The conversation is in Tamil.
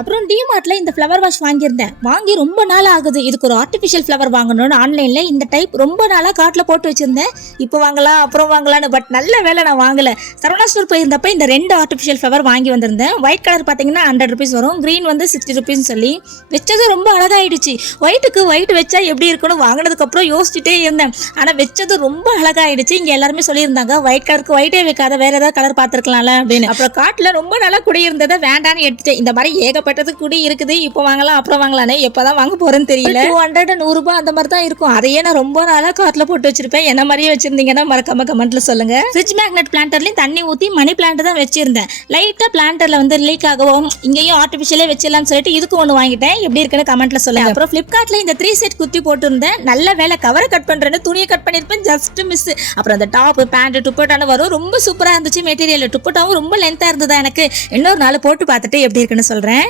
அப்புறம் டிமார்ட்ல இந்த ஃப்ளவர் வாஷ் வாங்கி ரொம்ப நாள் ஆகுது. இதுக்கு ஒரு ஆர்டிஃபிஷியல் ஃப்ளவர் வாங்கணும்னு ஆன்லைன்ல இந்த டைப் ரொம்ப நாளா கார்ட்ல போட்டு வச்சிருந்தேன். இப்போ வாங்கலாம் அப்புறம் வாங்கலாம்னு, பட் நல்ல வேலை நான் வாங்கல. சரவணா ஸ்டோர் போயிருந்தப்ப இந்த 2 ஆர்டிஃபிஷியல் ஃப்ளவர் வாங்கி வந்திருந்தேன். ஒயிட் கலர் பாத்தீங்கன்னா 100 rupees வரும், கிரீன் வந்து 60 rupees சொல்லி வச்சது ரொம்ப அழகாயிடுச்சு. ஒயிட்டுக்கு ஒயிட் வச்சா எப்படி இருக்கணும் வாங்கினதுக்கு அப்புறம் யோசிச்சுட்டே இருந்தேன். ஆனா வச்சது ரொம்ப அழகாயிடுச்சு. இங்க எல்லாருமே சொல்லியிருந்தாங்க ஒயிட் கலருக்கு ஒயிட்டே வைக்காத வேற ஏதாவது கலர் பாத்துருக்கலாம்ல அப்படின்னு. அப்புறம் கார்ட்ல ரொம்ப நாளா குடி இருந்ததை வேண்டான்னு எடுத்துட்டேன். இந்த மாதிரி ஏகப்பட்டது குடி இருக்குது, இப்போ வாங்கலாம் அப்புறம் வாங்கலான்னு எப்பதான் வாங்க போறேன்னு தெரியல. 200 100 ரூபாய் அந்த மாதிரி தான் இருக்கும். அதையே நான் ரொம்ப நாளா கார்ட்ல போட்டு வச்சிருப்பேன். என்ன மாதிரியே வச்சிருந்தீங்கன்னா மறக்காம கமெண்ட்ல சொல்லுங்க. ஃப்ரிட்ஜ் மேக்னெட் பிளான்டர்லயும் தண்ணி ஊத்தி மணி பிளான்ட் தான் வச்சிருந்தேன். லைட்டா பிளான்டர்ல வந்து லீக் ஆகவும் இங்கேயும் ஆர்டிபிஷியலே வச்சிடலாம்னு சொல்லிட்டு இதுக்கு ஒன்று வாங்கிட்டேன். எப்படி இருக்குன்னு கமெண்ட்ல சொல்லுங்க. அப்புறம் பிளிப்கார்ட்ல இந்த 3 செட் குத்தி போட்டுருந்தேன். நல்ல வேலை கவரை கட் பண்றேன்னு துணியை கட் பண்ணிருப்பேன், ஜஸ்ட் மிஸ். அப்புறம் அந்த டாப் பேண்ட் துப்பட்டான்னு வரும், ரொம்ப சூப்பரா இருந்துச்சு. மெட்டீரியல் துப்பட்டாவும் ரொம்ப லென்த்தா இருந்ததா எனக்கு. இன்னொரு நாள் போட்டு பார்த்துட்டு எப்படி இருக்குன்னு சொல்றேன்.